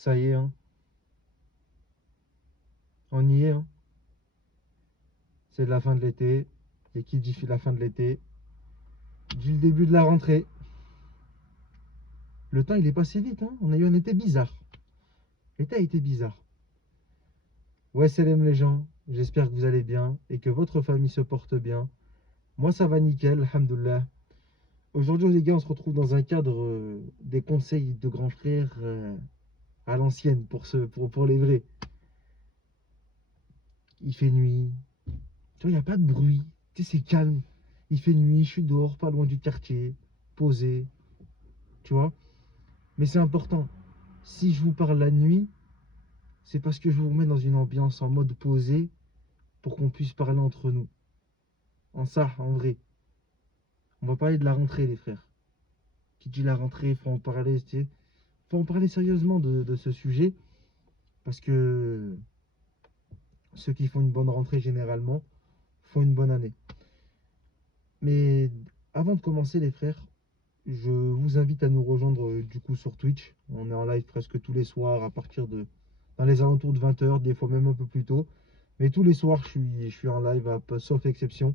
Ça y est, hein. On y est, hein. C'est la fin de l'été. Et qui dit la fin de l'été dit le début de la rentrée. Le temps, il est passé vite, hein. On a eu un été bizarre. L'été a été bizarre. Ouais, salam les gens. J'espère que vous allez bien et que votre famille se porte bien. Moi, ça va nickel, alhamdoulilah. Aujourd'hui, les gars, on se retrouve dans un cadre des conseils de grands frères à l'ancienne, pour les vrais. Il fait nuit. Tu vois, il n'y a pas de bruit. Tu sais, c'est calme. Il fait nuit, je suis dehors, pas loin du quartier, posé. Tu vois. Mais c'est important. Si je vous parle la nuit, c'est parce que je vous remets dans une ambiance en mode posé pour qu'on puisse parler entre nous. En ça, en vrai. On va parler de la rentrée, les frères. Qui dit la rentrée, il faut en parler, tu sais. Faut en parler sérieusement de ce sujet. Parce que ceux qui font une bonne rentrée, généralement, font une bonne année. Mais avant de commencer, les frères, je vous invite à nous rejoindre du coup sur Twitch. On est en live presque tous les soirs à partir de dans les alentours de 20 h, des fois même un peu plus tôt. Mais tous les soirs, je suis en live, sauf exception.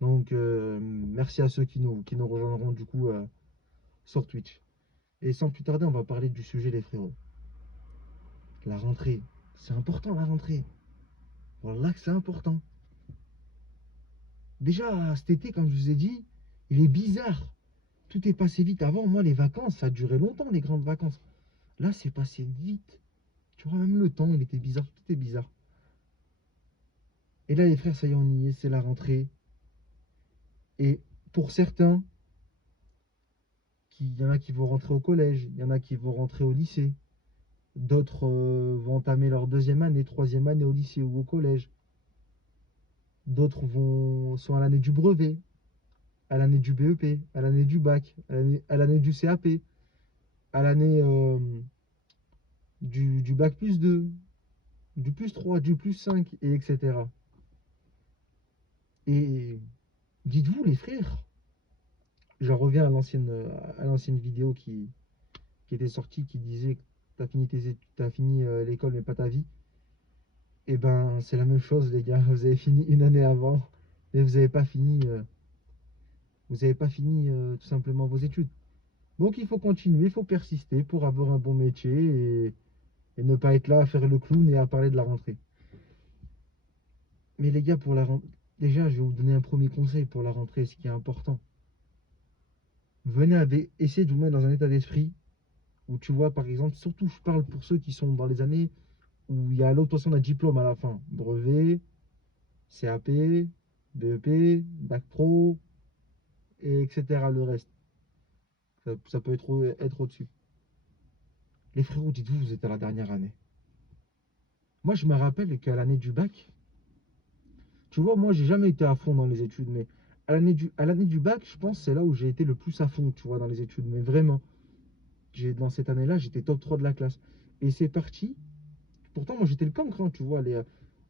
Donc, merci à ceux qui nous rejoindront du coup sur Twitch. Et sans plus tarder, on va parler du sujet, les frérots. La rentrée. C'est important, la rentrée. Voilà que c'est important. Déjà, cet été, comme je vous ai dit, il est bizarre. Tout est passé vite. Avant, moi, les vacances, ça durait longtemps, les grandes vacances. Là, c'est passé vite. Tu vois, même le temps, il était bizarre. Tout est bizarre. Et là, les frères, ça y est, on y est. C'est la rentrée. Et pour certains, il y en a qui vont rentrer au collège, il y en a qui vont rentrer au lycée. D'autres vont entamer leur deuxième année, troisième année au lycée ou au collège. D'autres sont à l'année du brevet, à l'année du BEP, à l'année du bac, à l'année du CAP, à l'année du bac plus 2, du plus 3, du plus 5, et etc. Et dites-vous, les frères, j'en reviens à l'ancienne vidéo qui était sortie, qui disait que t'as fini tes études, t'as fini l'école, mais pas ta vie. Et ben, c'est la même chose, les gars. Vous avez fini une année avant, mais vous avez pas fini tout simplement vos études. Donc, il faut continuer, il faut persister pour avoir un bon métier et ne pas être là à faire le clown et à parler de la rentrée. Mais les gars, déjà, je vais vous donner un premier conseil pour la rentrée, ce qui est important. Essayez de vous mettre dans un état d'esprit où tu vois, par exemple, surtout je parle pour ceux qui sont dans les années où il y a l'obtention d'un diplôme à la fin. Brevet, CAP, BEP, Bac Pro, et etc. Le reste. Ça peut être au-dessus. Les frérots, dites-vous, vous êtes à la dernière année. Moi, je me rappelle qu'à l'année du bac, tu vois, moi, j'ai jamais été à fond dans les études, mais à l'année du bac, je pense, c'est là où j'ai été le plus à fond, tu vois, dans les études. Mais vraiment, dans cette année-là, j'étais top 3 de la classe. Et c'est parti. Pourtant, moi, j'étais le cancre, hein, tu vois.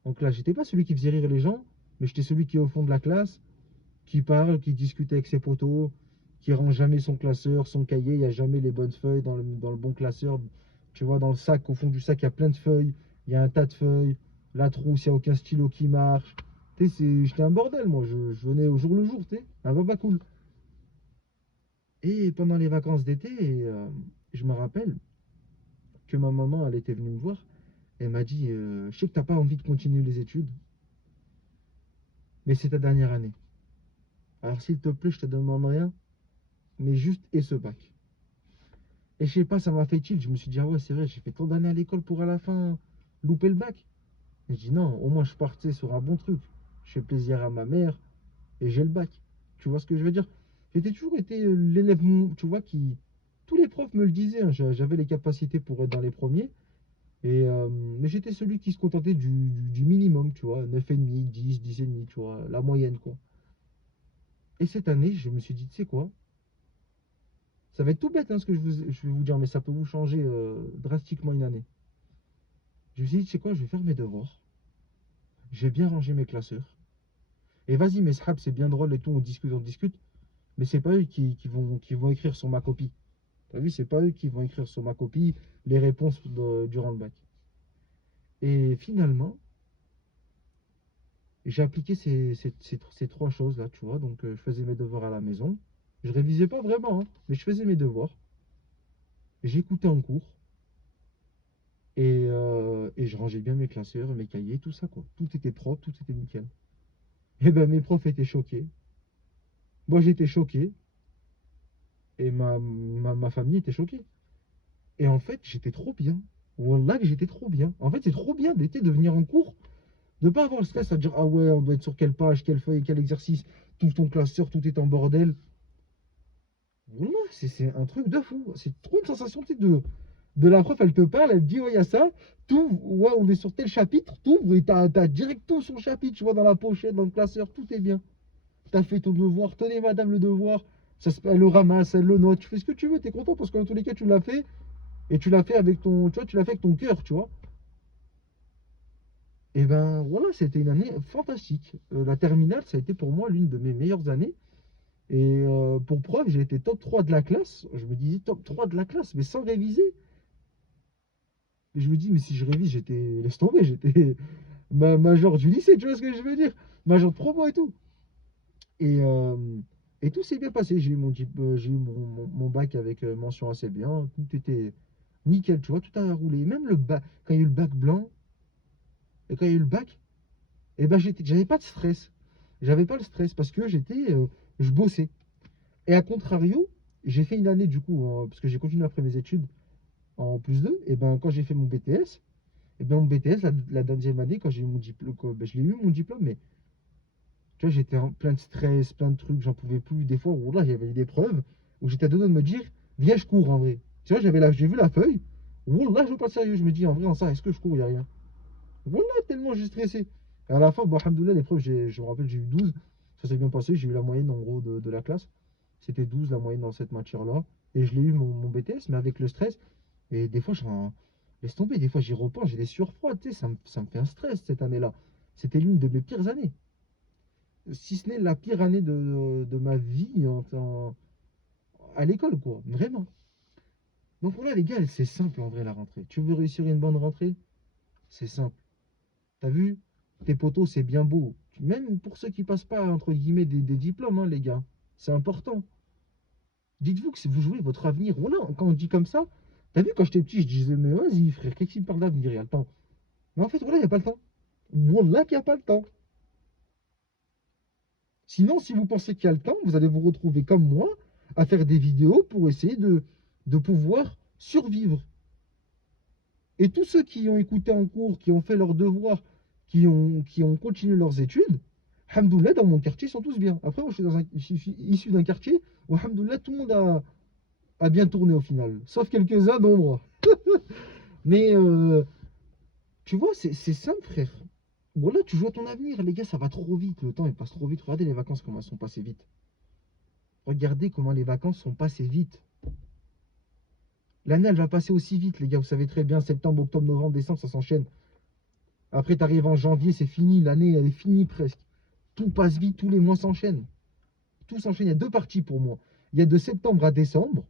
En classe, j'étais pas celui qui faisait rire les gens, mais j'étais celui qui est au fond de la classe, qui parle, qui discute avec ses potos, qui rend jamais son classeur, son cahier, il n'y a jamais les bonnes feuilles dans le bon classeur. Tu vois, dans le sac, au fond du sac, il y a plein de feuilles, il y a un tas de feuilles, la trousse, il n'y a aucun stylo qui marche. Tu sais, j'étais un bordel, moi, je venais au jour le jour, tu sais, un baba cool. Et pendant les vacances d'été, je me rappelle que ma maman, elle était venue me voir, et elle m'a dit, je sais que t'as pas envie de continuer les études, mais c'est ta dernière année. Alors s'il te plaît, je te demande rien, mais juste et ce bac. Et je sais pas, ça m'a fait tilt. Je me suis dit, ah ouais, c'est vrai, j'ai fait tant d'années à l'école pour à la fin louper le bac. Et je dis, non, au moins je partais sur un bon truc. Je fais plaisir à ma mère et j'ai le bac. Tu vois ce que je veux dire? J'étais toujours été l'élève, tu vois, qui. Tous les profs me le disaient, hein, j'avais les capacités pour être dans les premiers. Mais j'étais celui qui se contentait du minimum, tu vois, 9,5, 10, 10,5, tu vois, la moyenne, quoi. Et cette année, je me suis dit, tu sais quoi? Ça va être tout bête, hein, ce que je vais vous dire, mais ça peut vous changer drastiquement une année. Je me suis dit, tu sais quoi, je vais faire mes devoirs. Je vais bien ranger mes classeurs. Et vas-y, mes shrabs, c'est bien drôle et tout, on discute, mais c'est pas eux qui vont écrire sur ma copie. T'as vu, c'est pas eux qui vont écrire sur ma copie les réponses durant le bac. Et finalement, j'ai appliqué ces trois choses-là, tu vois. Donc, je faisais mes devoirs à la maison. Je révisais pas vraiment, hein, mais je faisais mes devoirs. J'écoutais en cours. Et je rangeais bien mes classeurs, mes cahiers, tout ça, quoi. Tout était propre, tout était nickel. Et ben, mes profs étaient choqués. Moi, j'étais choqué. Et ma famille était choquée. Et en fait, j'étais trop bien. Wallah, que j'étais trop bien. En fait, c'est trop bien d'été de venir en cours, de pas avoir le stress à dire, ah ouais, on doit être sur quelle page, quelle feuille, quel exercice, tout ton classeur, tout est en bordel. Wallah, c'est un truc de fou. C'est trop une sensation, tu sais, de la prof, elle te parle, elle te dit, ouais, il y a ça, t'ouvres, ouais, on est sur tel chapitre, t'ouvres et t'as direct tout sur le chapitre, tu vois, dans la pochette, dans le classeur, tout est bien. T'as fait ton devoir, tenez madame le devoir, elle le ramasse, elle le note, tu fais ce que tu veux, t'es content parce que dans tous les cas, tu l'as fait, et tu l'as fait avec ton, tu vois, tu l'as fait avec ton cœur, tu vois. Et ben voilà, c'était une année fantastique. La terminale, ça a été pour moi l'une de mes meilleures années. Et pour preuve, j'ai été top 3 de la classe. Je me disais top 3 de la classe, mais sans réviser. Et je me dis, mais si je révise, j'étais. Laisse tomber, j'étais major du lycée, tu vois ce que je veux dire? Major de promo et tout. Et, euh, et tout s'est bien passé. J'ai eu j'ai eu mon bac avec mention assez bien. Tout était nickel, tu vois, tout a roulé. Même le bac, quand il y a eu le bac blanc, et quand il y a eu le bac, et ben j'avais pas de stress. J'avais pas le stress parce que je bossais. Et à contrario, j'ai fait une année du coup, parce que j'ai continué après mes études en plus 2. Et ben quand j'ai fait mon BTS, et ben mon BTS, la deuxième année, quand j'ai eu mon diplôme, ben, je l'ai eu mon diplôme, mais tu vois, j'étais en plein de stress, plein de trucs, j'en pouvais plus. Des fois, là, il y avait des preuves où j'étais à deux doigts de me dire, viens, je cours en vrai. Tu vois, j'ai vu la feuille. Là, je veux pas sérieux. Je me dis, en vrai, en ça, est-ce que je cours? Il n'y a rien. Voilà, tellement j'ai stressé. Et à la fin, bon, alhamdoulilah, l'épreuve, je me rappelle, j'ai eu 12. Ça s'est bien passé. J'ai eu la moyenne, en gros, de la classe. C'était 12 la moyenne dans cette matière-là. Et je l'ai eu, mon BTS, mais avec le stress. Et des fois, laisse tomber. Des fois, j'y repense, j'ai des sueurs froides. Tu sais, ça me fait un stress cette année-là. C'était l'une de mes pires années. Si ce n'est la pire année de ma vie à l'école, quoi. Vraiment. Donc voilà, les gars, c'est simple en vrai, la rentrée. Tu veux réussir une bonne rentrée? C'est simple. T'as vu? Tes potos, c'est bien beau. Même pour ceux qui passent pas, entre guillemets, des diplômes, hein, les gars. C'est important. Dites-vous que si vous jouez votre avenir, voilà, quand on dit comme ça, t'as vu, quand j'étais petit, je disais, mais vas-y, frère, qu'est-ce qu'il me parle d'avenir? Il y a le temps. Mais en fait, voilà, il n'y a pas le temps. Voilà qu'il n'y a pas le temps. Sinon, si vous pensez qu'il y a le temps, vous allez vous retrouver comme moi à faire des vidéos pour essayer de pouvoir survivre. Et tous ceux qui ont écouté en cours, qui ont fait leurs devoirs, qui ont continué leurs études, Hamdoullah, dans mon quartier, ils sont tous bien. Après, moi, je suis issu d'un quartier où, Hamdoullah, tout le monde a bien tourné au final. Sauf quelques-uns, dont moi. Mais, tu vois, c'est simple, frère. Voilà, tu joues à ton avenir, les gars, ça va trop vite. Le temps, il passe trop vite. Regardez les vacances, comment elles sont passées vite. Regardez comment les vacances sont passées vite. L'année, elle va passer aussi vite, les gars. Vous savez très bien, septembre, octobre, novembre, décembre, ça s'enchaîne. Après, tu arrives en janvier, c'est fini. L'année, elle est finie presque. Tout passe vite, tous les mois s'enchaînent. Tout s'enchaîne. Il y a deux parties pour moi. Il y a de septembre à décembre.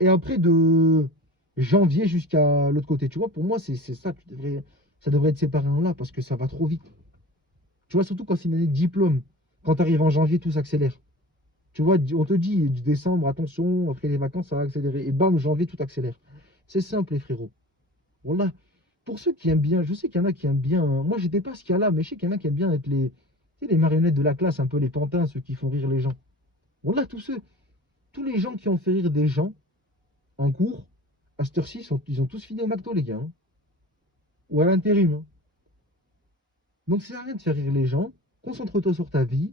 Et après, de janvier jusqu'à l'autre côté. Tu vois, pour moi, c'est ça. Ça devrait être séparé en là parce que ça va trop vite. Tu vois, surtout quand c'est une année de diplôme. Quand tu arrives en janvier, tout s'accélère. Tu vois, on te dit, décembre, attention, après les vacances, ça va accélérer. Et bam, janvier, tout accélère. C'est simple, les frérots. Voilà. Pour ceux qui aiment bien, je sais qu'il y en a qui aiment bien, hein. Moi, j'étais pas ce qu'il y a là, mais je sais qu'il y en a qui aiment bien être tu sais, les marionnettes de la classe, un peu les pantins, ceux qui font rire les gens. Voilà, tous les gens qui ont fait rire des gens en cours, à cette heure-ci, ils ont tous fini au McDo, les gars, hein. Ou à l'intérim, hein. Donc, c'est rien de faire rire les gens. Concentre-toi sur ta vie.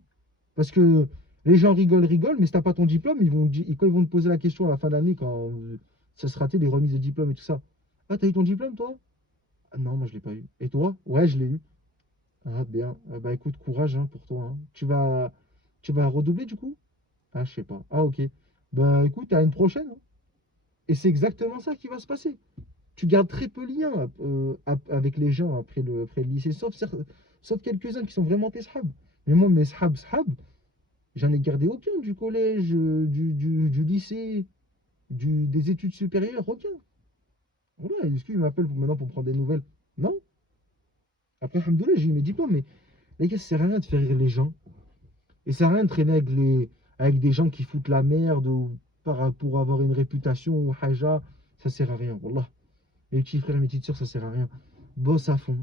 Parce que les gens rigolent, mais si t'as pas ton diplôme, quand ils vont te poser la question à la fin de l'année, quand ça sera les remises de diplôme et tout ça. Ah, t'as eu ton diplôme, toi? Ah, non, moi, je l'ai pas eu. Et toi? Ouais, je l'ai eu. Ah, bien. Bah, écoute, courage hein, pour toi, hein. Tu vas redoubler, du coup? Ah, je sais pas. Ah, ok. Bah, écoute, à une prochaine, hein. Et c'est exactement ça qui va se passer. Tu gardes très peu lien avec les gens après le lycée, sauf quelques-uns qui sont vraiment tes sahab. Mais moi, mes sahab, j'en ai gardé aucun du collège, du lycée. des études supérieures, ok. Voilà, est-ce qu'il m'appelle maintenant pour prendre des nouvelles? Non. Après, alhamdoulilah, j'ai eu mes diplômes, mais les gars, ça sert à rien de faire rire les gens. Et ça sert à rien de traîner avec des gens qui foutent la merde ou pour avoir une réputation ou haja. Ça sert à rien, wallah. Mes petits frères et mes petites sœurs, ça sert à rien. Bosse à fond.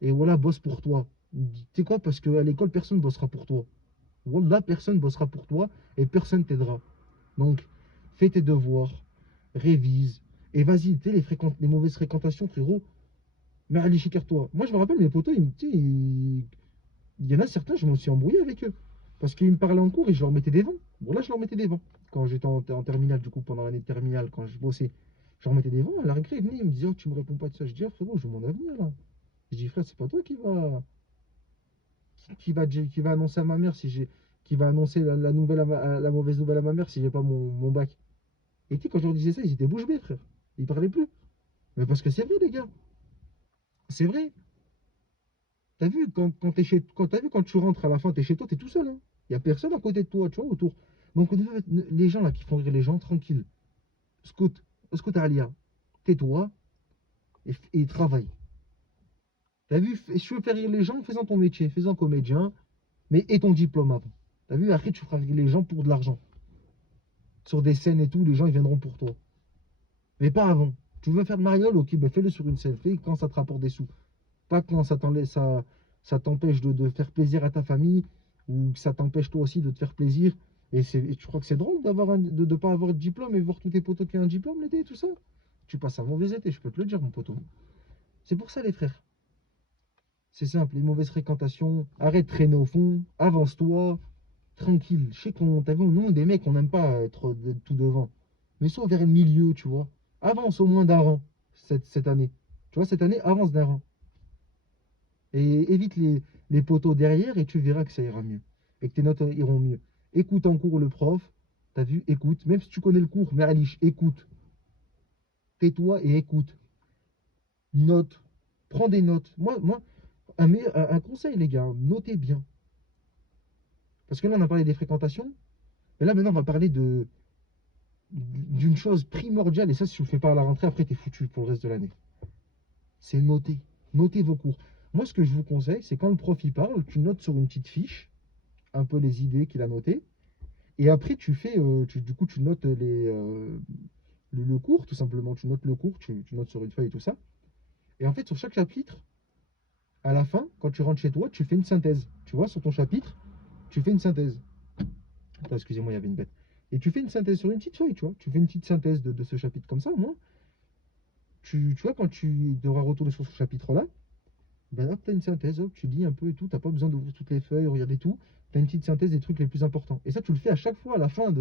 Et voilà, bosse pour toi. Tu sais quoi? Parce qu'à l'école, personne bossera pour toi. Wallah, personne bossera pour toi et personne t'aidera. Donc, fais tes devoirs, révise. Et vas-y, tu sais, les mauvaises fréquentations, frérot. Mais allez, toi. Moi, je me rappelle, mes potos, tu sais, il y en a certains, je me suis embrouillé avec eux. Parce qu'ils me parlaient en cours et je leur mettais des vents. Bon, là, je leur mettais des vents. Quand j'étais en terminale, du coup, pendant l'année de terminale, quand je bossais, je leur mettais des vents. À la récré, ils venaient, ils me disaient, oh, tu me réponds pas de ça. Je dis, ah, frérot, je joue mon avenir, là. Je dis, frère, c'est pas toi qui va annoncer à ma mère si j'ai. Qui va annoncer la nouvelle la mauvaise nouvelle à ma mère si j'ai pas mon bac. Et tu sais, quand je leur disais ça, ils étaient bouche bée, frère. Ils parlaient plus. Mais parce que c'est vrai, les gars. C'est vrai. T'as vu, t'as vu, quand tu rentres à la fin, t'es chez toi, t'es tout seul. Hein. Il n'y a personne à côté de toi, tu vois, autour. Donc, les gens là qui font rire les gens, tranquille. Scout, scout Alia, tais-toi et travaille. T'as vu, si tu veux faire rire les gens, fais-en ton métier, fais-en comédien, mais aie ton diplôme avant. T'as vu, après, tu feras rire les gens pour de l'argent. Sur des scènes et tout, les gens, ils viendront pour toi. Mais pas avant. Tu veux faire de mariole, ok, ben fais-le sur une scène, fais quand ça te rapporte des sous. Pas quand ça t'empêche de faire plaisir à ta famille ou que ça t'empêche toi aussi de te faire plaisir. Et tu crois que c'est drôle de ne pas avoir de diplôme et voir tous tes potos qui ont un diplôme l'été et tout ça? Tu passes un mauvais été, je peux te le dire, mon poteau. C'est pour ça, les frères. C'est simple, les mauvaises fréquentations, arrête de traîner au fond, avance-toi, tranquille. Je sais qu'on t'a vu, nous, des mecs, on n'aime pas être tout devant. Mais soit vers le milieu, tu vois. Avance au moins d'un rang cette année. Tu vois, cette année, avance d'un rang. Et évite les poteaux derrière et tu verras que ça ira mieux. Et que tes notes iront mieux. Écoute en cours le prof. T'as vu? Écoute. Même si tu connais le cours, mais Alice, écoute. Tais-toi et écoute. Note. Prends des notes. Moi un conseil, les gars. Notez bien. Parce que là, on a parlé des fréquentations. Mais là, maintenant, on va parler d'une chose primordiale. Et ça, si tu ne le fais pas à la rentrée, après, t'es foutu pour le reste de l'année. C'est noter. Notez vos cours. Moi, ce que je vous conseille, c'est quand le prof y parle, tu notes sur une petite fiche un peu les idées qu'il a notées. Et après, du coup, tu notes le cours, tout simplement. Tu notes le cours, tu notes sur une feuille et tout ça. Et en fait, sur chaque chapitre, à la fin, quand tu rentres chez toi, tu fais une synthèse. Tu vois, sur ton chapitre, tu fais une synthèse. Attends, excusez-moi, il y avait une bête. Et tu fais une synthèse sur une petite feuille, tu vois. Tu fais une petite synthèse de ce chapitre comme ça, au moins. Tu vois, quand tu devras retourner sur ce chapitre-là, ben hop, tu as une synthèse, hop, tu lis un peu et tout. Tu n'as pas besoin d'ouvrir toutes les feuilles, regarder tout. Tu as une petite synthèse des trucs les plus importants. Et ça, tu le fais à chaque fois à la fin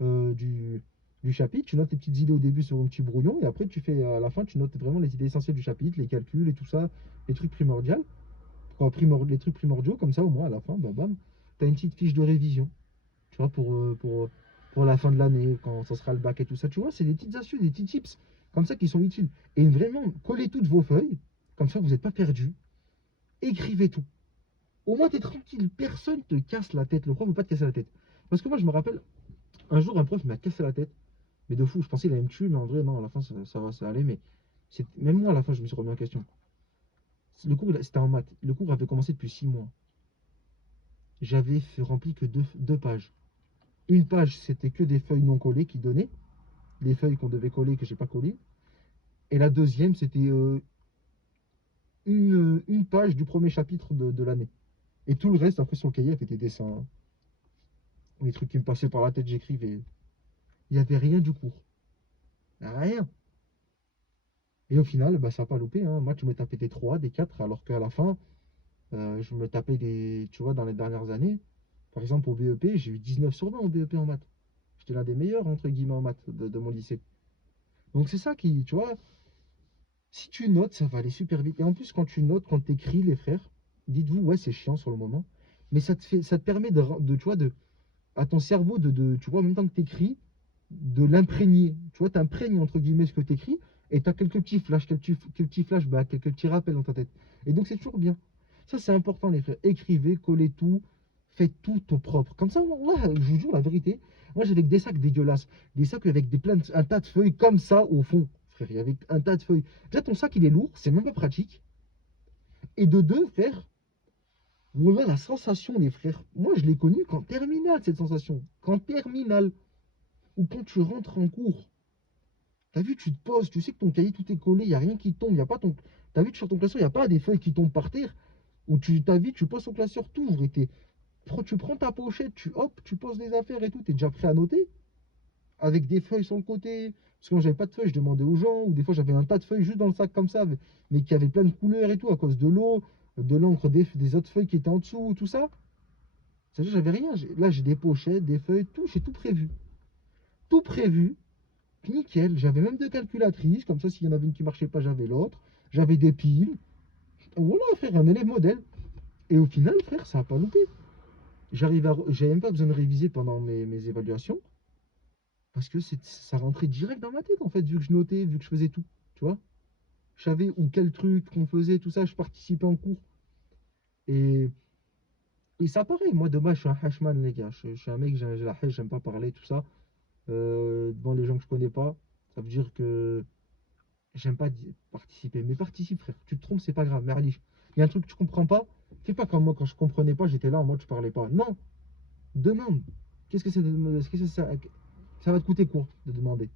euh, du, du chapitre. Tu notes tes petites idées au début sur un petit brouillon et après, tu fais à la fin, tu notes vraiment les idées essentielles du chapitre, les calculs et tout ça, les trucs primordiaux. Les trucs primordiaux, comme ça, au moins, à la fin, bam, bam, tu as une petite fiche de révision, tu vois, pour la fin de l'année, quand ça sera le bac et tout ça. Tu vois, c'est des petites astuces, des petits tips comme ça qui sont utiles. Et vraiment, collez toutes vos feuilles, comme ça, vous n'êtes pas perdus. Écrivez tout. Au moins, tu es tranquille, personne te casse la tête. Le prof ne veut pas te casser la tête. Parce que moi, je me rappelle, un jour, un prof m'a cassé la tête. Mais de fou, je pensais qu'il allait me tuer, mais en vrai, non, à la fin, ça va, ça allait. Mais même moi, à la fin, je me suis remis en question. Le cours, c'était en maths. Le cours avait commencé depuis 6 mois. J'avais rempli que deux pages. Une page, c'était que des feuilles non collées qui donnaient. Les feuilles qu'on devait coller que j'ai pas collées. Et la deuxième, c'était une page du premier chapitre de l'année. Et tout le reste, après, sur le cahier, avait des dessins. Hein. Les trucs qui me passaient par la tête, j'écrivais. Il n'y avait rien du cours. Rien. Et au final, bah, ça n'a pas loupé. Hein. Moi, je me tapais des 3, des 4, alors qu'à la fin, je me tapais des. Tu vois, dans les dernières années, par exemple, au BEP, j'ai eu 19 sur 20 au BEP en maths. J'étais l'un des meilleurs, entre guillemets, en maths de mon lycée. Donc, c'est ça qui, tu vois, si tu notes, ça va aller super vite. Et en plus, quand tu notes, quand tu écris, les frères, dites-vous, ouais, c'est chiant sur le moment, mais ça te permet tu vois, à ton cerveau, tu vois, en même temps que tu écris, de l'imprégner. Tu vois, tu imprègnes, entre guillemets, ce que tu écris, et tu as quelques petits flashs, quelques petits flashbacks, quelques petits rappels dans ta tête. Et donc, c'est toujours bien. Ça, c'est important, les frères. Écrivez, collez tout, Faites tout au propre. Comme ça, wallah, je vous jure la vérité. Moi, j'avais des sacs dégueulasses. Des sacs avec un tas de feuilles comme ça au fond. Frère, il y avait un tas de feuilles. Déjà, ton sac, il est lourd. C'est même pas pratique. Et de deux, frère, voilà la sensation, les frères. Moi, je l'ai connue qu'en terminale, cette sensation. Qu'en terminale. Ou quand tu rentres en cours. T'as vu, tu te poses, tu sais que ton cahier, tout est collé, il n'y a rien qui tombe. Y a pas ton... T'as vu, sur ton classeur, il n'y a pas des feuilles qui tombent par terre. Où tu t'as vu, tu poses ton classeur, t'ouvres et tu prends ta pochette, tu poses les affaires et tout. T'es déjà prêt à noter. Avec des feuilles sur le côté. Parce que quand j'avais pas de feuilles, je demandais aux gens. Ou des fois, j'avais un tas de feuilles juste dans le sac comme ça. Mais qui avaient plein de couleurs et tout, à cause de l'eau, de l'encre, des autres feuilles qui étaient en dessous, tout ça. C'est-à-dire, j'avais rien. Là, j'ai des pochettes, des feuilles, tout, j'ai tout prévu. Tout prévu, nickel. J'avais même deux calculatrices, comme ça, s'il y en avait une qui marchait pas, j'avais l'autre. J'avais des piles. Voilà, frère, un élève modèle. Et au final, frère, ça a pas loupé. J'avais même pas besoin de réviser pendant mes évaluations, parce que ça rentrait direct dans ma tête, en fait, vu que je notais, vu que je faisais tout. Tu vois? Je savais où quel truc qu'on faisait, tout ça, je participais en cours. Et, et ça, pareil, moi, de base, je suis un hashman, les gars. Je suis un mec, j'ai la hache, j'aime pas parler, tout ça. Devant les gens que je connais pas. Ça veut dire que j'aime pas participer. Mais participe, frère. Tu te trompes, c'est pas grave. Mais allez, il y a un truc que tu comprends pas. Fais pas comme moi, quand je comprenais pas, j'étais là en mode je parlais pas. Non, demande. Qu'est-ce que c'est de demander? Ça va te coûter quoi de demander?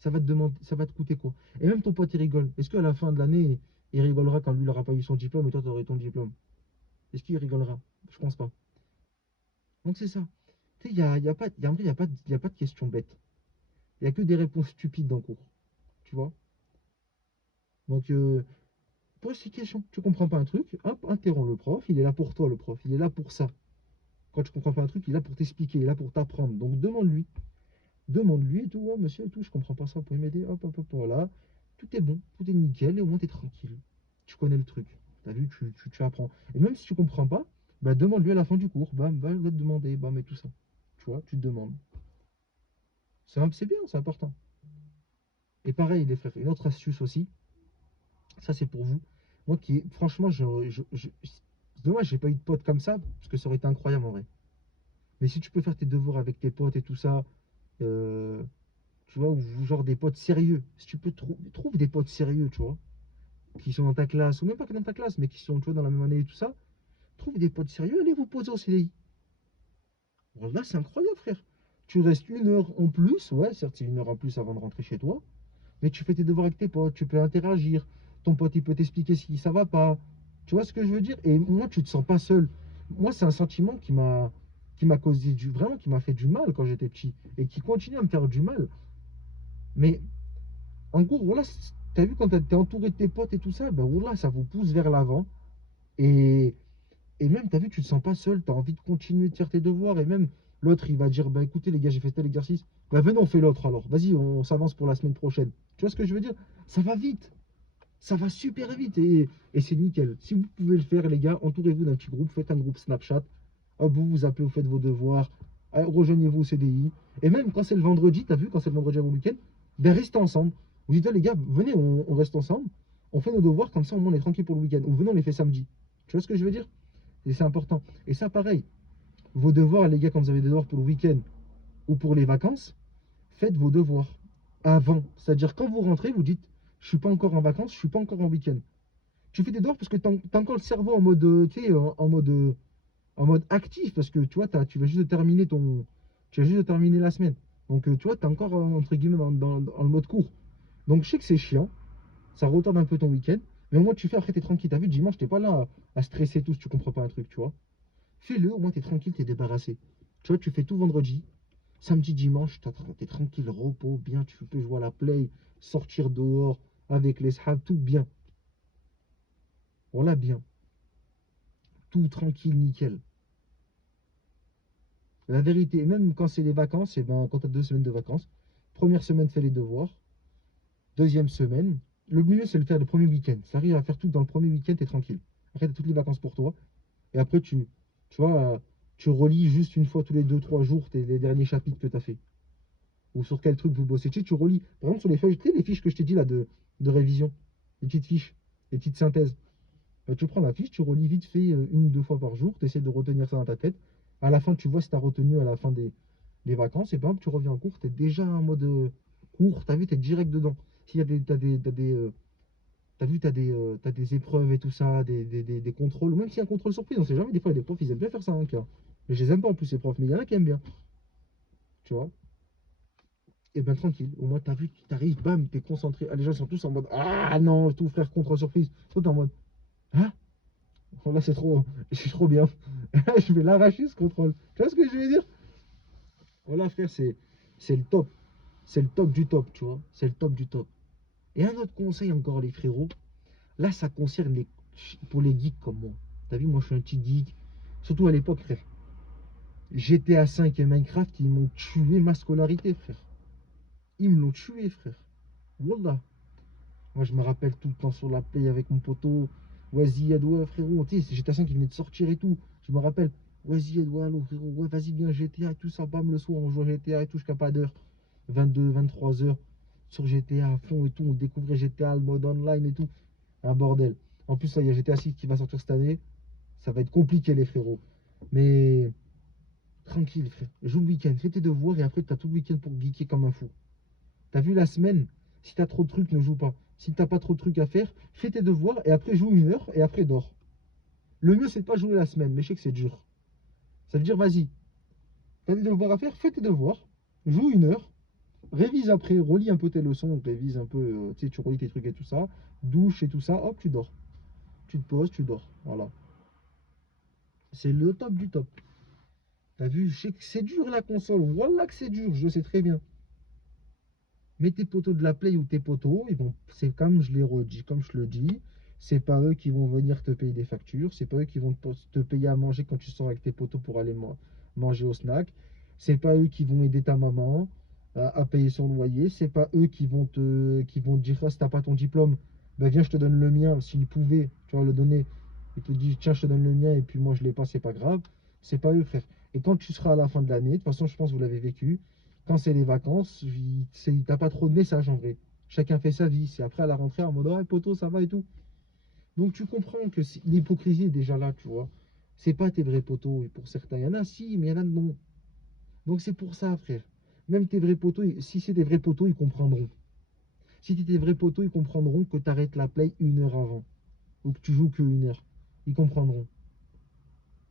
Ça va te coûter quoi? Et même ton pote, il rigole. Est-ce qu'à la fin de l'année, il rigolera quand lui, il aura pas eu son diplôme et toi, tu aurais ton diplôme? Est-ce qu'il rigolera? Je pense pas. Donc c'est ça. Tu sais, en vrai, y a pas de questions bêtes. Il y a que des réponses stupides dans le cours. Tu vois? Donc, pose ces questions. Tu comprends pas un truc, hop, interromps le prof. Il est là pour toi, le prof. Il est là pour ça. Quand tu comprends pas un truc, il est là pour t'expliquer, il est là pour t'apprendre. Donc, demande-lui. Demande-lui et tout. Ouais, monsieur et tout, je comprends pas ça. Vous pouvez m'aider? Hop, hop, hop, voilà. Tout est bon, tout est nickel. Et au moins, t'es tranquille. Tu connais le truc. T'as vu, tu apprends. Et même si tu comprends pas, bah, demande-lui à la fin du cours. Bam, va te demander. Bam, et tout ça. Tu vois, tu te demandes. C'est bien, c'est important. Et pareil, les frères, une autre astuce aussi. Ça, c'est pour vous. Moi qui, franchement, c'est dommage, j'ai pas eu de potes comme ça, parce que ça aurait été incroyable en vrai. Mais si tu peux faire tes devoirs avec tes potes et tout ça, euh, tu vois, ou genre des potes sérieux, si tu peux trouve des potes sérieux, tu vois, qui sont dans ta classe, ou même pas que dans ta classe, mais qui sont, tu vois, dans la même année et tout ça, trouve des potes sérieux, allez vous poser au CDI. Bon, là, c'est incroyable, frère. Tu restes une heure en plus, ouais, certes, c'est une heure en plus avant de rentrer chez toi, mais tu fais tes devoirs avec tes potes, tu peux interagir, ton pote il peut t'expliquer si ça va pas. Tu vois ce que je veux dire? Et moi, tu te sens pas seul. Moi, c'est un sentiment qui m'a causé vraiment qui m'a fait du mal quand j'étais petit et qui continue à me faire du mal. Mais en gros, voilà, t'as vu quand t'es entouré de tes potes et tout ça, ben voilà, ça vous pousse vers l'avant. Et, et même, t'as vu, tu te sens pas seul, t'as envie de continuer de faire tes devoirs. Et même, l'autre, il va dire, bah écoutez les gars, j'ai fait tel exercice. Bah venez, on fait l'autre alors. Vas-y, on s'avance pour la semaine prochaine. Tu vois ce que je veux dire? Ça va vite. Ça va super vite et c'est nickel. Si vous pouvez le faire, les gars, entourez-vous d'un petit groupe, faites un groupe Snapchat. Hop, vous vous appelez, vous faites vos devoirs, rejoignez-vous au CDI. Et même quand c'est le vendredi, t'as vu, quand c'est le vendredi avant le week-end, ben restez ensemble. Vous dites, ah, les gars, venez, on reste ensemble, on fait nos devoirs, comme ça au moins on est tranquille pour le week-end. Ou venez, on les fait samedi. Tu vois ce que je veux dire? Et c'est important. Et ça, pareil, vos devoirs, les gars, quand vous avez des devoirs pour le week-end ou pour les vacances, faites vos devoirs avant. C'est-à-dire, quand vous rentrez, vous dites, je suis pas encore en vacances, je suis pas encore en week-end. Tu fais des devoirs parce que t'as encore le cerveau en mode, tu sais, en mode actif, parce que tu vois, tu vas juste de terminer tu vas juste de terminer la semaine. Donc, tu vois, t'es encore, entre guillemets, dans le mode court. Donc, je sais que c'est chiant, ça retarde un peu ton week-end, mais au moins, tu fais, après, t'es tranquille. T'as vu, dimanche, t'es pas là à stresser tout si tu comprends pas un truc, tu vois. Fais-le, au moins, t'es tranquille, t'es débarrassé. Tu vois, tu fais tout vendredi, samedi, dimanche, t'es tranquille, repos, bien, tu peux jouer à la play, sortir dehors avec les sahabs, tout bien. Voilà, bien. Tout tranquille, nickel. La vérité, même quand c'est les vacances, et ben, quand tu as 2 semaines de vacances, première semaine, fais les devoirs. Deuxième semaine, le mieux, c'est de le faire le premier week-end. Ça arrive à faire tout dans le premier week-end, t'es tranquille. Après, t'as toutes les vacances pour toi. Et après, tu vois, tu relis juste une fois tous les 2 3 jours les derniers chapitres que tu as fait. Ou sur quel truc vous bossez. Tu relis. Par exemple, sur les feuilles, tu sais, les fiches que je t'ai dit là de révision. Les petites fiches, les petites synthèses. Bah, tu prends la fiche, tu relis vite fait une ou deux fois par jour, tu essaies de retenir ça dans ta tête. À la fin, tu vois si tu as retenu à la fin des vacances, et ben tu reviens en cours, tu es déjà en mode cours, tu as vu, tu es direct dedans. S'il y a t'as vu, t'as des épreuves et tout ça, des contrôles, ou même s'il y a un contrôle surprise, on sait jamais, des fois, il y a des profs, ils aiment bien faire ça, hein, cas. Mais je les aime pas en plus, ces profs, mais il y en a qui aiment bien, tu vois. Et ben tranquille, au moins, t'as vu, tu t'arrives, bam, t'es concentré. Ah, les gens sont tous en mode, ah non, tout frère, contrôle surprise. Toi, t'es en mode, ah, oh, là, c'est trop bien. Je vais l'arracher, ce contrôle. Tu vois ce que je veux dire? Voilà, frère, c'est le top. C'est le top du top, tu vois. C'est le top du top. Et un autre conseil encore, les frérots. Là, ça concerne pour les geeks comme moi. T'as vu, moi, je suis un petit geek. Surtout à l'époque, frère. GTA 5 et Minecraft, ils m'ont tué ma scolarité, frère. Ils me l'ont tué, frère. Wallah. Moi, je me rappelle tout le temps sur la play avec mon poteau. Vas-y, Adoua, frérot. Tu sais, GTA 5 qui venait de sortir et tout. Je me rappelle. Vas-y, Adoua, allô, frérot. Ouais, vas-y, viens, GTA et tout ça. Bam, le soir, on joue à GTA et tout jusqu'à pas d'heure. 22, 23 heures. Sur GTA à fond et tout. On découvrait GTA, le mode online et tout. Un bordel. En plus, là, il y a GTA 6 qui va sortir cette année. Ça va être compliqué, les frérots. Mais tranquille, frère. Joue le week-end. Fais tes devoirs et après, t'as tout le week-end pour geeker comme un fou. T'as vu la semaine? Si t'as trop de trucs, ne joue pas. Si t'as pas trop de trucs à faire, fais tes devoirs et après joue une heure et après dors. Le mieux, c'est de pas jouer la semaine, mais je sais que c'est dur. Ça veut dire, vas-y, t'as des devoirs à faire, fais tes devoirs, joue une heure, révise après, relis un peu tes leçons, révise un peu, tu sais, tu relis tes trucs et tout ça, douche et tout ça, hop, tu dors. Tu te poses, tu dors. Voilà. C'est le top du top. T'as vu, je sais que c'est dur la console. Voilà que c'est dur, je sais très bien. Mais tes poteaux de la Play ou tes poteaux, ils vont, c'est comme je l'ai redit, comme je le dis, c'est pas eux qui vont venir te payer des factures, c'est pas eux qui vont te payer à manger quand tu sors avec tes poteaux pour aller manger au snack, c'est pas eux qui vont aider ta maman à payer son loyer, c'est pas eux qui vont te dire ah, si t'as pas ton diplôme, ben viens je te donne le mien, s'ils pouvaient, tu vas le donner, ils te disent tiens je te donne le mien et puis moi je l'ai pas, c'est pas grave, c'est pas eux frère. Et quand tu seras à la fin de l'année, de toute façon je pense que vous l'avez vécu, quand c'est les vacances, t'as pas trop de messages en vrai. Chacun fait sa vie. C'est après à la rentrée en mode ouais, poto, ça va et tout. Donc tu comprends que l'hypocrisie est déjà là, tu vois. C'est pas tes vrais potos. Et pour certains, il y en a si, mais il y en a non. Donc c'est pour ça, frère. Même tes vrais potos, si c'est des vrais potos, ils comprendront. Si t'es des vrais potos, ils comprendront que t'arrêtes la play une heure avant. Ou que tu joues que une heure. Ils comprendront.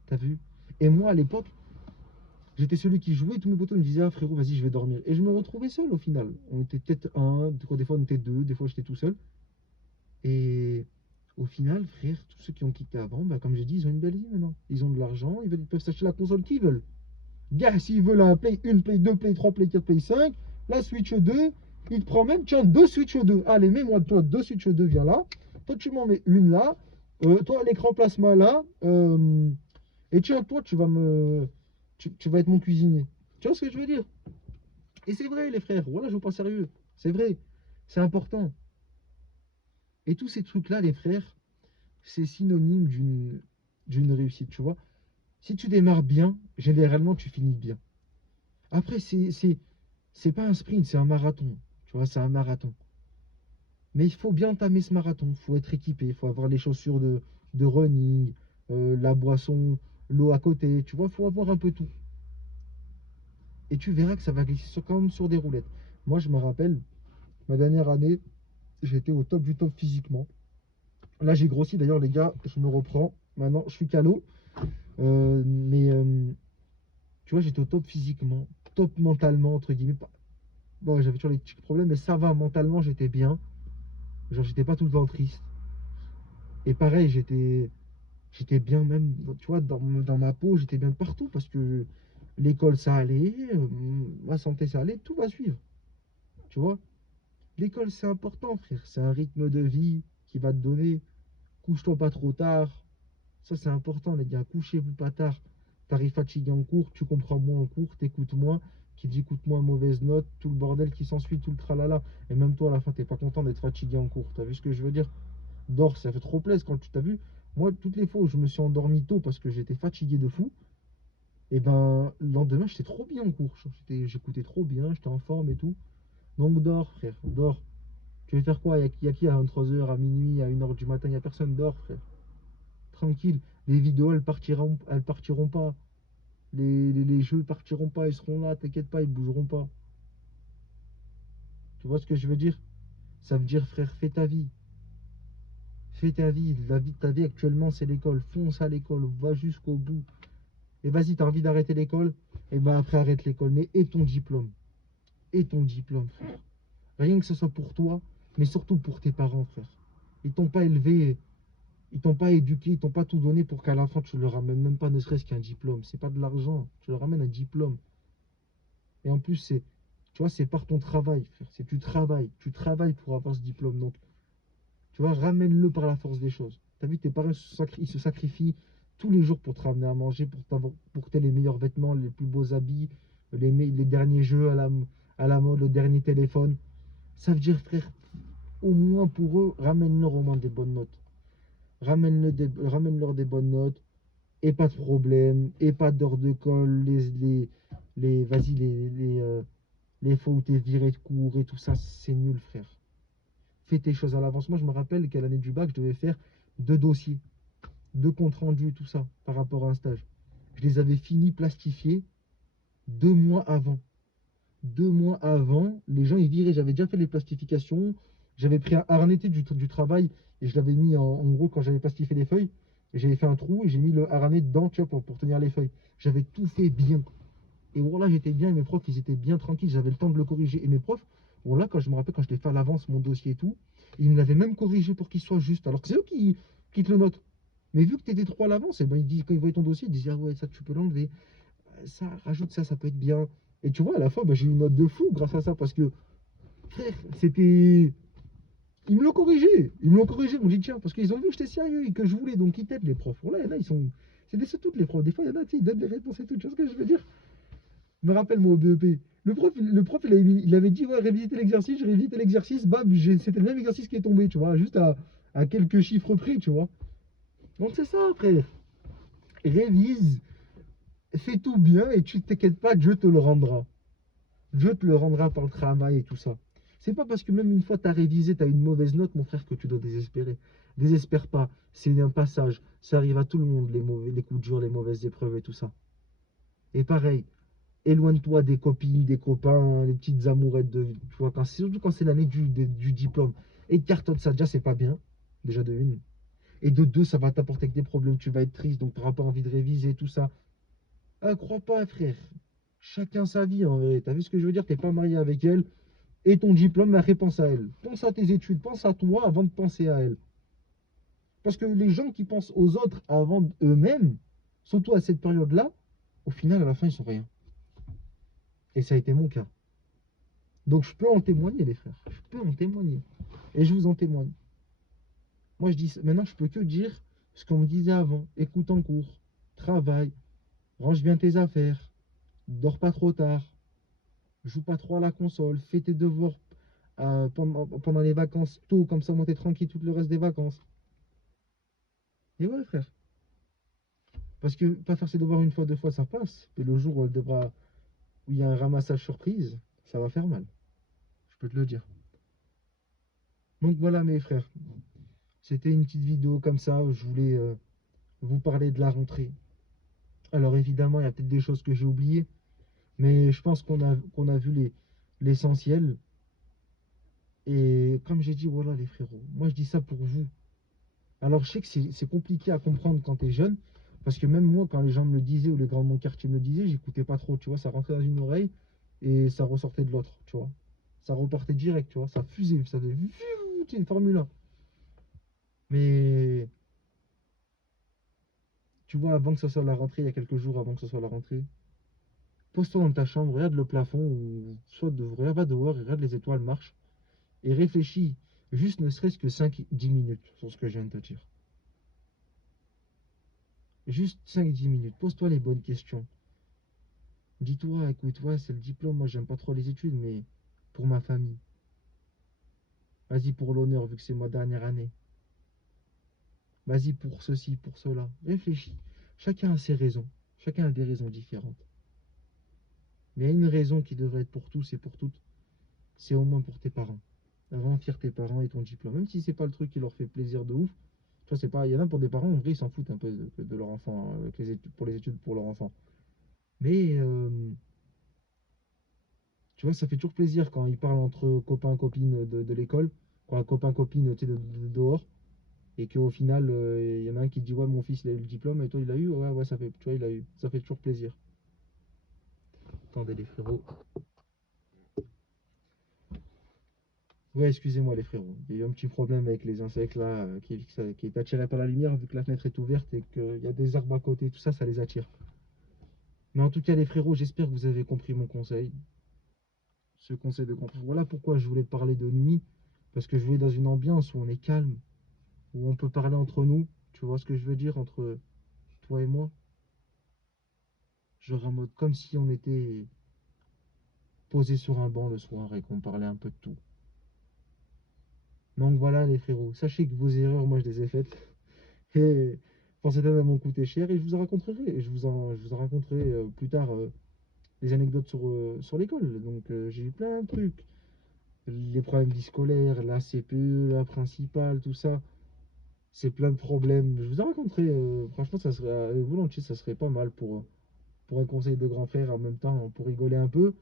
T'as vu? Et moi, à l'époque, j'étais celui qui jouait, tous mes potos me disaient, ah frérot, vas-y, je vais dormir. Et je me retrouvais seul au final. On était peut-être un, des fois on était deux, des fois j'étais tout seul. Et au final, frère, tous ceux qui ont quitté avant, bah, comme j'ai dit, ils ont une belle vie maintenant. Ils ont de l'argent, ils peuvent s'acheter la console qu'ils veulent. Gars, s'ils veulent un Play 1, Play 2, Play 3, Play 4, Play 5, la Switch 2, il te prend même, tiens, deux Switch 2. Allez, mets-moi, toi, deux Switch 2, viens là. Toi, tu m'en mets une là. Toi, l'écran plasma là. Et tiens, toi, tu vas être mon cuisinier. Tu vois ce que je veux dire? Et c'est vrai, les frères. Voilà, je vous pas sérieux. C'est vrai. C'est important. Et tous ces trucs-là, les frères, c'est synonyme d'une réussite, tu vois. Si tu démarres bien, généralement, tu finis bien. Après, c'est pas un sprint, c'est un marathon. Tu vois, c'est un marathon. Mais il faut bien entamer ce marathon. Il faut être équipé. Il faut avoir les chaussures de running, la boisson, l'eau à côté. Tu vois, il faut avoir un peu tout. Et tu verras que ça va glisser comme sur des roulettes. Moi, je me rappelle, ma dernière année, j'étais au top du top physiquement. Là, j'ai grossi. D'ailleurs, les gars, je me reprends. Maintenant, je suis calot. Mais tu vois, j'étais au top physiquement, top mentalement, entre guillemets. Bon, j'avais toujours les petits problèmes, mais ça va, mentalement, j'étais bien. Genre, j'étais pas tout le temps triste. Et pareil, j'étais bien même, tu vois, dans ma peau, j'étais bien de partout parce que l'école, ça allait, ma santé, ça allait, tout va suivre. Tu vois, l'école, c'est important, frère. C'est un rythme de vie qui va te donner. Couche-toi pas trop tard. Ça, c'est important, les gars. Couchez-vous pas tard. T'arrives fatigué en cours, tu comprends moins en cours, t'écoutes moins. Qui dit écoute moins, mauvaise note, tout le bordel qui s'ensuit, tout le tralala. Et même toi, à la fin, t'es pas content d'être fatigué en cours. T'as vu ce que je veux dire? Dors, ça fait trop plaisir quand tu t'as vu. Moi, toutes les fois où je me suis endormi tôt parce que j'étais fatigué de fou, et ben, le lendemain, j'étais trop bien en cours. J'écoutais trop bien, j'étais en forme et tout. Donc, dors, frère, dors. Tu veux faire quoi? Y a qui à 23 heures à minuit, à 1 heure du matin? Y a personne, dors, frère. tranquille. Les vidéos, elles partiront pas. Les jeux partiront pas, ils seront là, t'inquiète pas, ils bougeront pas. Tu vois ce que je veux dire? Ça veut dire, frère, fais ta vie. Fais ta vie. La vie de ta vie actuellement, c'est l'école. Fonce à l'école, va jusqu'au bout. Et vas-y, t'as envie d'arrêter l'école? Et ben après, arrête l'école. Mais et ton diplôme? Et ton diplôme, frère. Rien que ce soit pour toi, mais surtout pour tes parents, frère. Ils t'ont pas élevé, ils t'ont pas éduqué, ils t'ont pas tout donné pour qu'à la fin tu leur ramènes même pas ne serait-ce qu'un diplôme. C'est pas de l'argent, tu leur ramènes un diplôme. Et en plus, tu vois, c'est par ton travail, frère. C'est tu travailles pour avoir ce diplôme. Donc, tu vois, ramène-le par la force des choses. T'as vu, tes parents ils se sacrifient tous les jours pour te ramener à manger, pour que tu aies les meilleurs vêtements, les plus beaux habits, les derniers jeux à la mode, le dernier téléphone. Ça veut dire, frère, au moins pour eux, ramène-leur au moins des bonnes notes. Ramène-leur des bonnes notes, et pas de problème, et pas d'heures de colle, vas-y, les fois où t'es viré de cours et tout ça, c'est nul, frère. Fais tes choses à l'avance. Moi, je me rappelle qu'à l'année du bac, je devais faire 2 dossiers, 2 comptes rendus, tout ça, par rapport à un stage. Je les avais finis, plastifiés, 2 mois avant. 2 mois avant, les gens, ils viraient. J'avais déjà fait les plastifications. J'avais pris un harnais du travail et je l'avais mis en gros quand j'avais plastifié les feuilles. J'avais fait un trou et j'ai mis le harnais dedans, tu vois, pour tenir les feuilles. J'avais tout fait bien. Et voilà, j'étais bien et mes profs, ils étaient bien tranquilles. J'avais le temps de le corriger. Et mes profs, voilà, quand je me rappelle, quand je l'ai fait à l'avance, mon dossier et tout, ils me l'avaient même corrigé pour qu'il soit juste. Alors que c'est eux qui te le notent. Mais vu que tu étais trop à l'avance, et ben, quand ils voyaient ton dossier, ils disaient, ah ouais, ça, tu peux l'enlever. Ça, rajoute ça, ça peut être bien. Et tu vois, à la fin, bah, j'ai eu une note de fou grâce à ça parce que, frère, c'était. Ils me l'ont corrigé. Ils me l'ont corrigé. Ils m'ont dit, tiens, parce qu'ils ont vu que j'étais sérieux et que je voulais, donc ils t'aident, les profs. Voilà, il y en a, ils sont. C'est des toutes les profs. Des fois, il y en a, tu sais, ils donnent des réponses et tout. Tu vois ce que je veux dire? Je me rappelle, moi, au BEP. Le prof il avait dit, ouais, révisiter l'exercice. J'ai révisité l'exercice. Bam, c'était le même exercice qui est tombé, tu vois, juste à quelques chiffres près, tu vois. Donc c'est ça, frère. Révise, fais tout bien et tu t'inquiètes pas, Dieu te le rendra. Dieu te le rendra par le travail et tout ça. C'est pas parce que même une fois tu as révisé, tu as une mauvaise note, mon frère, que tu dois désespérer. Désespère pas, c'est un passage. Ça arrive à tout le monde, les coups durs, les mauvaises épreuves et tout ça. Et pareil, éloigne-toi des copines, des copains, les petites amourettes tu vois, surtout quand c'est l'année du diplôme. Écarte-toi de ça, déjà c'est pas bien, déjà de une. Et de deux, ça va t'apporter que des problèmes, tu vas être triste, donc tu n'auras pas envie de réviser, tout ça. Ah, crois pas, frère. Chacun sa vie, en vrai. T'as vu ce que je veux dire? T'es pas marié avec elle. Et ton diplôme, après, pense à elle. Pense à tes études, pense à toi avant de penser à elle. Parce que les gens qui pensent aux autres avant eux-mêmes, surtout à cette période-là, au final, à la fin, ils sont rien. Et ça a été mon cas. Donc je peux en témoigner, les frères. Je peux en témoigner. Et je vous en témoigne. Moi, je dis, maintenant, je peux que dire ce qu'on me disait avant. Écoute en cours, travaille, range bien tes affaires, dors pas trop tard, joue pas trop à la console, fais tes devoirs pendant les vacances tôt, comme ça, moi, t'es tranquille tout le reste des vacances. Et ouais, frère. Parce que pas faire ses devoirs une fois, 2 fois, ça passe. Et le jour où où il y a un ramassage surprise, ça va faire mal. Je peux te le dire. Donc voilà, mes frères. C'était une petite vidéo comme ça où je voulais vous parler de la rentrée. Alors évidemment, il y a peut-être des choses que j'ai oubliées, mais je pense qu'on a vu l'essentiel. Et comme j'ai dit, voilà les frérots, moi je dis ça pour vous. Alors je sais que c'est compliqué à comprendre quand tu es jeune, parce que même moi, quand les gens me le disaient ou les grands de mon quartier me le disaient, j'écoutais pas trop, tu vois, ça rentrait dans une oreille et ça ressortait de l'autre, tu vois. Ça repartait direct, tu vois, ça fusait, ça faisait tu sais, une Formule 1. Mais tu vois, avant que ce soit la rentrée, il y a quelques jours avant que ce soit la rentrée, pose-toi dans ta chambre, regarde le plafond, ou soit regarde va dehors, regarde les étoiles marchent, et réfléchis, juste ne serait-ce que 5-10 minutes sur ce que je viens de te dire. Juste 5-10 minutes, pose-toi les bonnes questions. Dis-toi, écoute, ouais, c'est le diplôme, moi j'aime pas trop les études, mais pour ma famille, vas-y pour l'honneur, vu que c'est ma dernière année. Vas-y pour ceci, pour cela. Réfléchis. Chacun a ses raisons. Chacun a des raisons différentes. Mais il y a une raison qui devrait être pour tous et pour toutes, c'est au moins pour tes parents. Rends fier tes parents et ton diplôme. Même si c'est pas le truc qui leur fait plaisir de ouf, vois, c'est pas. Il y en a pour des parents, en vrai, ils s'en foutent un peu de leur enfant, avec les études, pour les études pour leur enfant. Mais tu vois, ça fait toujours plaisir quand ils parlent entre copains, copines de l'école, quand copains, copines, tu sais, dehors, et qu'au final, il y en a un qui dit, ouais, mon fils, il a eu le diplôme, et toi, il l'a eu, ouais, ouais, ça fait, tu vois, il a eu. Ça fait toujours plaisir. Attendez, les frérots. Ouais, excusez-moi, les frérots. Il y a eu un petit problème avec les insectes, là, qui est attiré par la lumière, vu que la fenêtre est ouverte et qu'il y a des arbres à côté, tout ça, ça les attire. Mais en tout cas, les frérots, j'espère que vous avez compris mon conseil. Ce conseil de comprendre. Voilà pourquoi je voulais parler de nuit. Parce que je voulais dans une ambiance où on est calme, où on peut parler entre nous. Tu vois ce que je veux dire entre toi et moi? Genre en mode comme si on était posé sur un banc le soir et qu'on parlait un peu de tout. Donc voilà les frérots, sachez que vos erreurs, moi je les ai faites. Et enfin, certaines m'ont coûté cher et je vous en raconterai. Et je vous en raconterai plus tard des anecdotes sur l'école. Donc j'ai eu plein de trucs. Les problèmes dits scolaires, la CPE, la principale, tout ça. C'est plein de problèmes. Je vous en raconterai. Franchement, ça serait volontiers, ça serait pas mal pour un conseil de grand frère en même temps, pour rigoler un peu.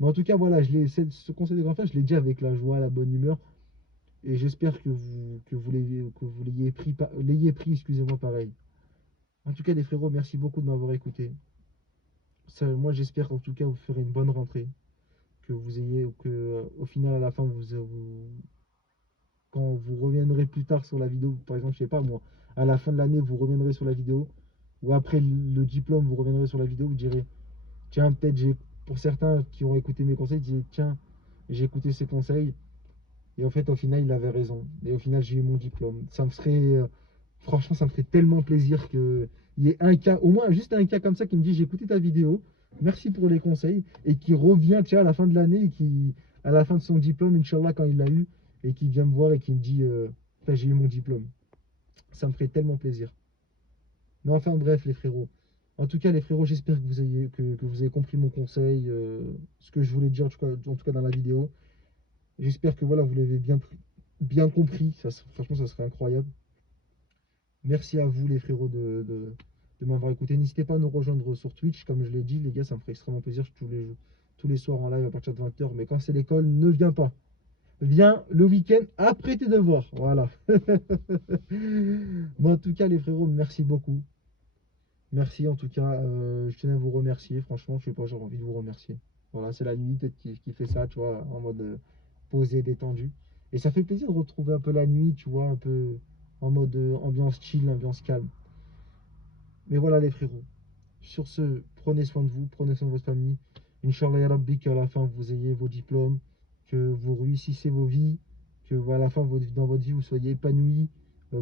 Mais en tout cas, voilà, ce conseil de grand frère, je l'ai dit avec la joie, la bonne humeur. Et j'espère que vous l'ayez pris, excusez-moi, pareil. En tout cas, les frérots, merci beaucoup de m'avoir écouté. Ça, moi, j'espère qu'en tout cas, vous ferez une bonne rentrée. Que vous ayez, que au final, à la fin, quand vous reviendrez plus tard sur la vidéo, par exemple, je sais pas moi, à la fin de l'année, vous reviendrez sur la vidéo, ou après le diplôme, vous reviendrez sur la vidéo, vous direz, tiens, peut-être pour certains qui ont écouté mes conseils, direz, tiens, j'ai écouté ses conseils, et en fait, au final, il avait raison. Et au final, j'ai eu mon diplôme. Ça me ferait, franchement, ça me ferait tellement plaisir qu'il y ait un cas, au moins juste un cas comme ça qui me dit, j'ai écouté ta vidéo, merci pour les conseils, et qui revient, tiens, à la fin de l'année, et qui, à la fin de son diplôme, Inch'Allah, quand il l'a eu, et qui vient me voir et qui me dit, putain, j'ai eu mon diplôme. Ça me ferait tellement plaisir. Mais enfin, bref, les frérots. En tout cas, les frérots, j'espère que vous avez compris mon conseil, ce que je voulais dire, en tout cas dans la vidéo. J'espère que voilà, vous l'avez bien compris. Franchement, ça serait incroyable. Merci à vous, les frérots, de m'avoir écouté. N'hésitez pas à nous rejoindre sur Twitch. Comme je l'ai dit, les gars, ça me ferait extrêmement plaisir tous les soirs en live à partir de 20h. Mais quand c'est l'école, ne viens pas. Viens le week-end après tes devoirs. Voilà. Mais en tout cas, les frérots, merci beaucoup. Merci en tout cas. Je tenais à vous remercier. Franchement, je sais pas, j'ai envie de vous remercier. Voilà, c'est la nuit peut-être qui fait ça, tu vois, en mode posé, détendu. Et ça fait plaisir de retrouver un peu la nuit, tu vois, un peu en mode ambiance chill, ambiance calme. Mais voilà les frérots. Sur ce, prenez soin de vous, prenez soin de votre famille. Inch'Allah ya Rabbi, qu'à la fin vous ayez vos diplômes, que vous réussissez vos vies, que à la fin dans votre vie vous soyez épanoui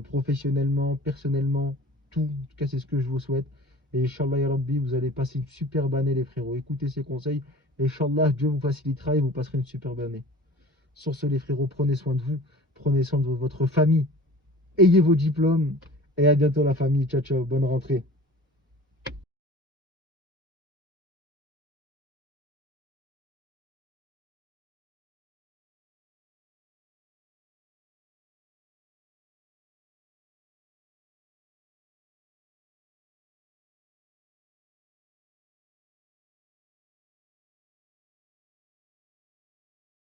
professionnellement, personnellement, tout. En tout cas, c'est ce que je vous souhaite. Et Inch'Allah ya Rabbi, vous allez passer une superbe année les frérots. Écoutez ces conseils. Et Inch'Allah, Dieu vous facilitera et vous passerez une superbe année. Sur ce les frérots, prenez soin de vous, prenez soin de votre famille, ayez vos diplômes et à bientôt la famille. Ciao ciao, bonne rentrée.